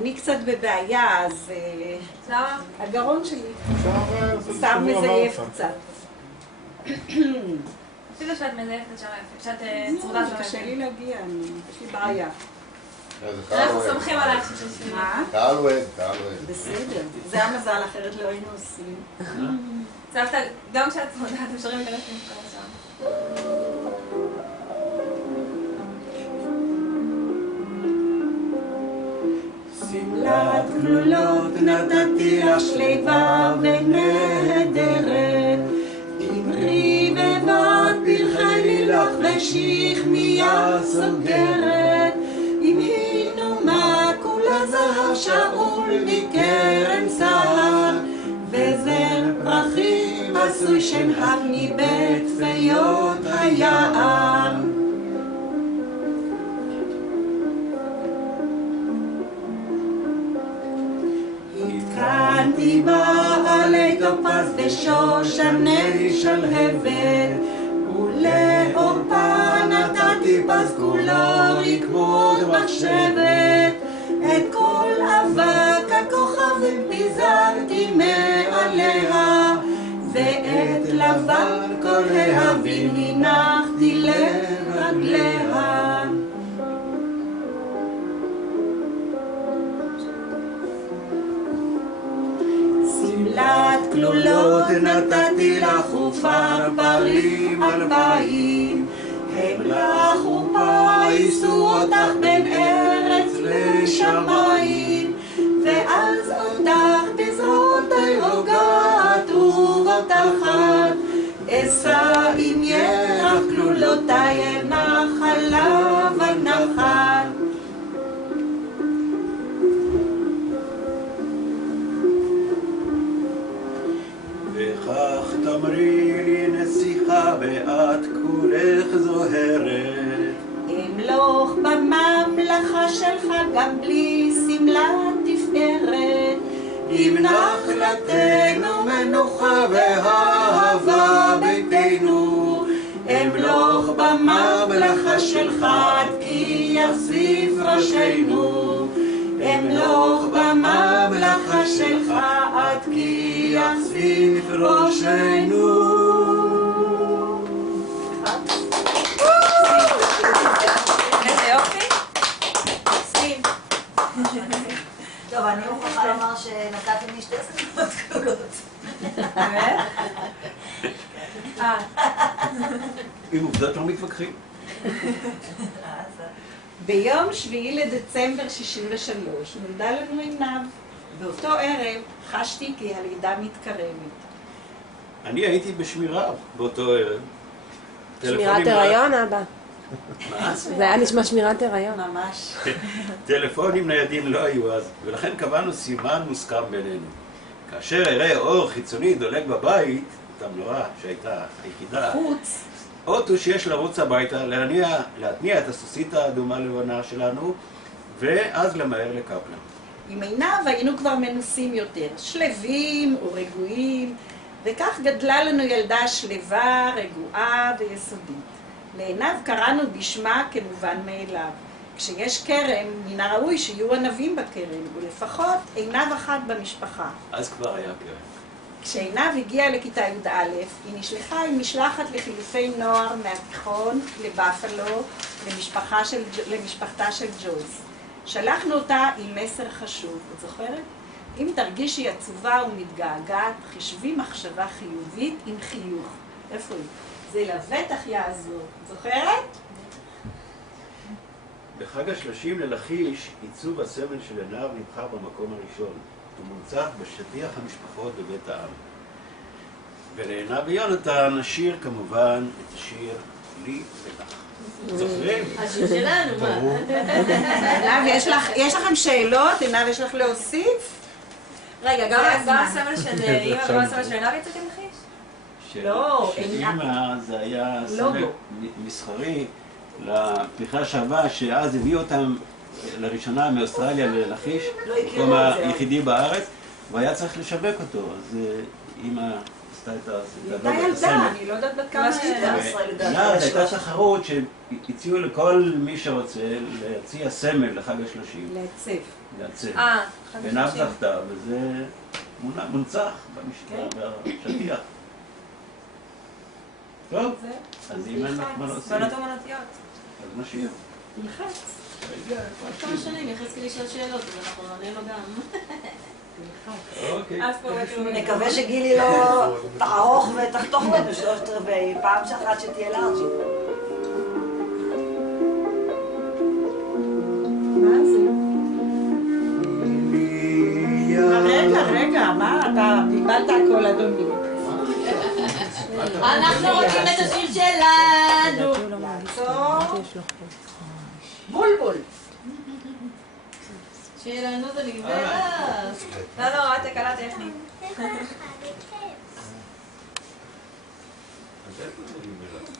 אני קצת בבעיה, אז הגרון שלי סתם מזייף קצת. אפילו שאת מזייפת שם יפה, שאת צרודה שם יפה. קשה לי להגיע, יש לי בעיה. אנחנו סומכים עלייך שתשבי. מה? קהל אוהד, קהל אוהד. בסדר, זה המזל, אחרת לא היינו עושים. סבתא, גם כשאת צרודה, אתם שרים להיכנס למבחר שם. שמלת כלולות נתתי לך שלווה ונהדרת, אמרי ובאת פלחי לי לך ושכמיה סוגרת, אם הינומה כולה זהב שאול מקרן סהר, וזר פרחים עשוי שנהב מבית פיות היער. התקנתי בעלי טופז ושושני שלהבת, ולעורפה נתתי פז כולו רקמות מחשבת, את כל אבק הכוכבים פיזרתי מעליה, ואת לבן כל ההבים הנחתי לרגליה. שמלת כלולות נתתי לך ופרפרים 2000, הם לך ופייסו אותך בין ארץ לשמיים, ואז אותך בזרועותיי רוגעת ובוטחת, אשא עם ירח כלולותיי נחלה ונחת. וכך תאמרי לי נסיכה ואת כולך זוהרת, אמלוך בממלכה שלך גם בלי שמלת תפארת, אם נחלתנו מנוחה ואהבה ביתנו, אמלוך בממלכה שלך עד כי יחשיף ראשינו, אמלוך בממלכה שלך עד כי יחשיף ראשינו. איזה יופי. סביב. טוב, אני מוכרחה לומר שנתתם לי 2 סמלות כלולות. באמת? עם עובדות לא מתווכחים. ביום 7 לדצמבר 63 נולדה לנו עינב. באותו ערב חשתי כי הלידה מתקרבת. אני הייתי בשמירה באותו ערב. שמירת הריון, אבא. מה? זה היה נשמע שמירת הריון. ממש. טלפונים ניידים לא היו אז, ולכן קבענו סימן מוסכם בינינו. כאשר אראה אור חיצוני דולק בבית, את המנורה שהייתה היחידה, חוץ. אוטו שיש לרוץ הביתה, להתניע את הסוסית האדומה לבנה שלנו, ואז למהר לקפלן. עם עינב היינו כבר מנוסים יותר, שלווים ורגועים, וכך גדלה לנו ילדה שלווה, רגועה ויסודית. לעינב קראנו בשמה כמובן מאליו. כשיש כרם, מן הראוי שיהיו ענבים בכרם, ולפחות עינב אחת במשפחה. אז כבר היה כרם. כשעינב הגיעה לכיתה י"א, היא נשלחה עם משלחת לחילופי נוער מהתיכון לבאפלו, למשפחתה של ג'ויס. שלחנו אותה עם מסר חשוב, את זוכרת? אם תרגישי עצובה ומתגעגעת, חשבי מחשבה חיובית עם חיוך. איפה היא? זה לבטח יעזור. זוכרת? בחג ה-30 ללכיש, עיצוב הסמל של עינב נבחר במקום הראשון. הוא מונצח בשטיח המשפחות בבית העם. ולעינב ויונתן נשיר כמובן את השיר לי ולך. זוכרים? השיר שלנו, מה? עינב, יש לכם שאלות? עינב, יש לך להוסיף? רגע, גם הסמל של אימא וגם הסמל של עינב יצאתם לכיש? לא, שאימא זה היה סמל לוגו. מסחרי לפליחה שווה, שאז הביאו אותם לראשונה מאוסטרליה ללכיש, לא הכירו המקום את זה. היחידי בארץ, והיה צריך לשווק אותו, אז אימא עשתה את הייתה ילדה, אני לא יודעת בת כמה ממש הייתה. ואז הייתה תחרות שהציעו לכל מי שרוצה להציע סמל לחג ה-30. לעצב. לעצב. חג ועינב השלושים. זכתה, וזה מונצח בשטיח. טוב, אז אם אין לך מה להוסיף, בנות אומנותיות. אז נשאיר. תלחץ. עוד כמה שנים יחזקאל לשאול שאלות, אז אנחנו נענה לו גם. אוקיי. אף פעם לא נקווה שגילי לא תערוך ותחתוך לנו 3/4, פעם שאחת שתהיה לארג'ית. מה זה? רגע, מה? אתה קיבלת הכל, אדוני. אנחנו רוצים את השיר שלנו. בולבול. שלנו זה נגזרה. לא, תקלה טכנית. אז איפה זה נגמר?